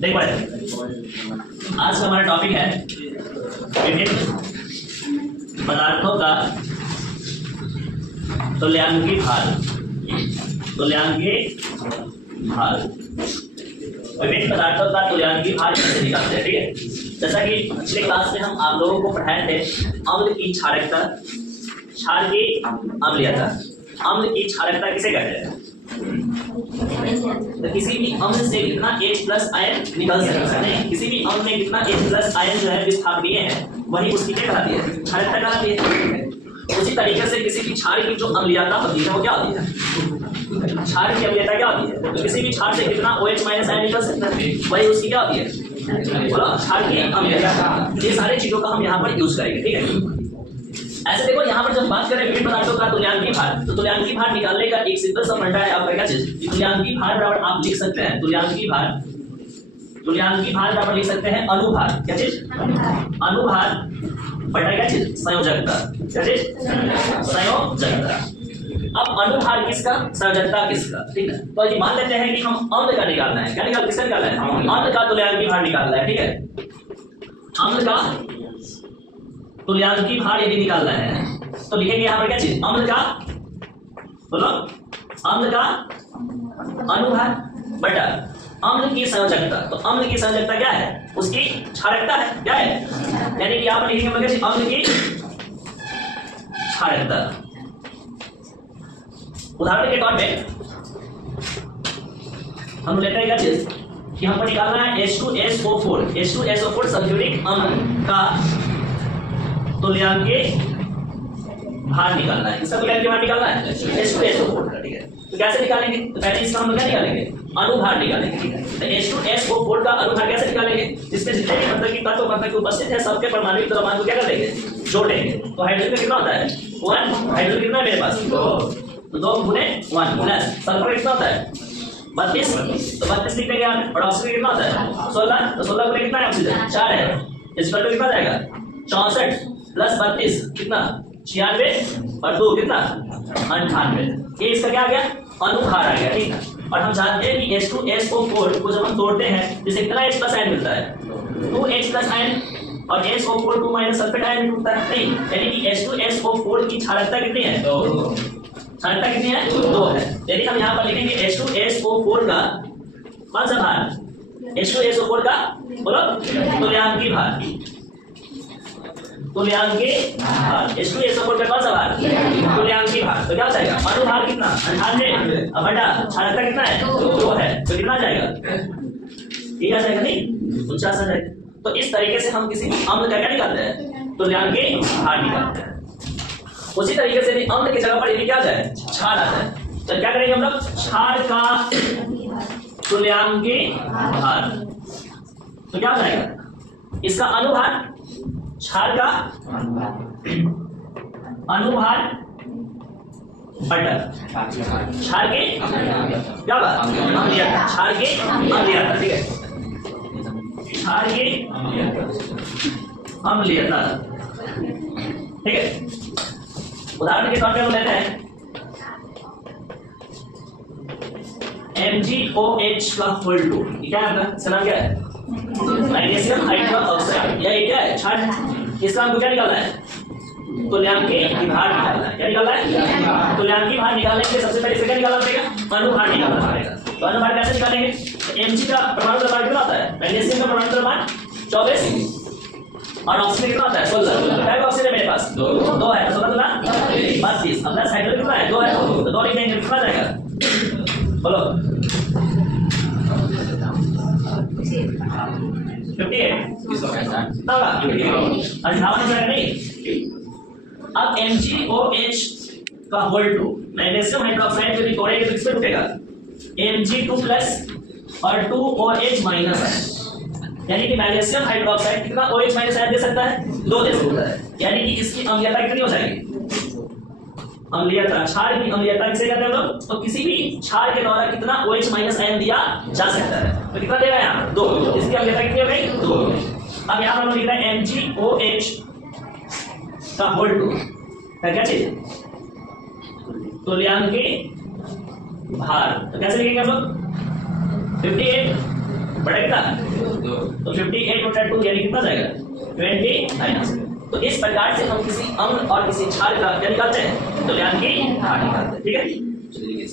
देखो आज का हमारा टॉपिक है विभिन्न पदार्थों का तुल्यांकी भार। विभिन्न पदार्थों का तुल्यांकी भार कैसे निकालते हैं, ठीक है। जैसा कि पिछले क्लास में हम आप लोगों को पढ़ाए थे अम्ल की क्षारकता, क्षार की अम्लीयता। अम्ल की क्षारकता किसे कहते हैं? तो किसी भी अम्ल से कितना H+ आयन निकल सकता है, किसी भी अम्ल में कितना H+ आयन जो है विस्थापनीय है, वही उसकी क्या कहलाती है? क्षारकता कहलाती है। उसी तरीके से किसी भी क्षार की जो अम्लीयता होती है वो क्या होती है? क्षार की अम्लीयता क्या होती है? तो किसी भी क्षार से कितना OH- आयन निकल सकता है, वही उसकी क्या होती है? बोलो, क्षार की अम्लीयता। ये सारी चीजों का हम यहाँ पर यूज करेंगे, ठीक है। ऐसे देखो यहाँ पर जब बात करें विभिन्न पदार्थों का तुल्यांकी भार, तो तुल्यांकी भार निकालने का एक सिंपल सा फंडा है आपका क्या चीज? तुल्यांकी भार बराबर आप लिख सकते हैं तुल्यांकी भार बराबर लिख सकते हैं अनुभार। क्या चीज? अनुभार बटा क्या चीज? संयोजकता। क्या चीज? संयोजकता। अब अनुभार किसका, संयोजकता किसका, ठीक है। तो ये मान लेते हैं कि हम अम्ल का निकालना है। क्या किसका निकालना है? अम्ल का तुल्यांकी भार निकालना है, ठीक है। अम्ल का तुल्यांकी भार यदि निकालना है तो लिखेंगे यहाँ पर क्या चीज? अम्ल का, बोलो, अम्ल का अनुभार बटा अम्ल की संयोजकता। तो अम्ल की संयोजकता क्या है? उसकी क्षारकता है। क्या है? यानी कि यहाँ पर लिखेंगे क्या चीज? अम्ल की क्षारकता। उदाहरण के तौर पे हम लेते हैं क्या चीज कि हमको निकालना है H2SO4। H2SO4 सल्फ्यूरिक अम्ल का तुल्यांकी भार निकालना है। इसका तुल्यांकी भार निकालना है H2SO4 का, ठीक है। तो कैसे निकालेंगे? तो पहले इसका हम क्या निकालेंगे? अनुभार निकालेंगे, ठीक है। तो H2SO4 का अनुभार कैसे निकालेंगे? जिसमें जितने भी मतलब की तत्व मतलब की उपस्थित है सबके परमाणु द्रव्यमान को क्या कर देंगे? जोड़ देंगे। तो हाइड्रोजन कितना होता है? 1। हाइड्रोजन कितना है मेरे पास? 2। तो 2 गुणे 1 प्लस सल्फर कितना होता है? 32। तो 32 लिख देंगे यहाँ। और ऑक्सीजन कितना होता है? 16। तो 16 गुणे कितना है? ऑक्सीजन 4 है। इसका तो कितना जाएगा? 64 प्लस 32 कितना? 96 और 2 कितना? 98। ये इसका क्या आ गया? अनुभार आ गया, ठीक है। और हम जानते हैं कि H2SO4 को जब हम तोड़ते हैं जिससे कितना H+ आयन मिलता है? 2H+ ion. और SO4 2- सल्फेट आयन टूटता है नहीं, यानी कि H2SO4 की क्षारकता कितनी है? 2। क्षारकता कितनी है? 2 है। यदि हम यहाँ पर लिखेंगे H2SO4 का कौन सा भार? H2SO4 का, बोलो, तुल्यांकी भार। तुल्यांकी भार H2SO4 का कौन सा भार? तुल्यांकी भार। तो क्या हो जाएगा? अनुभार कितना? 98 बटा क्षारकता कितना है? 2 है। तो कितना जाएगा? ठीक आ जाएगा नहीं? 49 आ जाएगा। तो इस तरीके से हम किसी भी अम्ल का क्या निकालते हैं? तुल्यांकी भार निकालते हैं। उसी तरीके से भी अम्ल की जगह पर यदि क्या आ जाए? क्षार आ जाए तो क्या करेंगे हम लोग? क्षार का तुल्यांकी भार। तो क्या हो जाएगा? इसका अनुभार, क्षार का अनुभार बटा क्षार के क्या बात? अम्लीयता। क्षार के अम्लीयता, ठीक है। क्षार के अम्लीयता, ठीक है। उदाहरण के तौर पे हम लेते हैं MgOH का होल 2। क्या है आपका? इसका नाम क्या है? Magnesium hydroxide. यह क्या है? क्षार है। इसका हमको क्या निकालना है? तुल्यांकी भार निकालना है। क्या निकालना है? तुल्यांकी भार निकालने के लिए सबसे पहले इसका क्या निकालना पड़ेगा? अनुभार निकालना पड़ेगा। तो अनुभार कैसे निकालेंगे? तो Mg का परमाणु द्रव्यमान कितना होता है? मैग्नीशियम का परमाणु द्रव्यमान 24 और ऑक्सीजन कितना होता है? 16। क्या ऑक्सीजन मेरे पास? 2 है। 16 दूना 32। अब प्लस हाइड्रोजन कितना है? 2 है। तो 2 लिख देंगे, कितना जाएगा? बोलो, 58 नहीं। अब MgOH का होल 2 मैग्नीशियम हाइड्रोक्साइड यदि तोड़ेंगे तो किसमें टूटेगा? Mg2+ और 2OH- है। यानी कि मैग्नीशियम हाइड्रोक्साइड कितना OH- आयन दे सकता है? 2 दे सकता है। यानी कि इसकी अम्लीयता कितनी हो जाएगी? अम्लीयता, क्षार की अम्लीयता किसे कहते हैं लोग? तो किसी भी क्षार के द्वारा कितना OH- आयन दिया जा सकता है। तो कितना देगा यहाँ? 2। इसकी अम्लीयता कितनी हो गई? 2। अब यहाँ पर हम लिख रहे हैं MgOH का होल 2 क्या चीज? तुल्यांकी भार। तो कैसे लिखेंगे हम लोग? 58 बड़ा कितना तो 58 बटा 2 यानी कितना जाएगा 20 तो इस प्रकार से हम किसी अम्ल और किसी क्षार का क्या निकालते हैं तो यानी कि भार निकालते हैं। ठीक है चलिए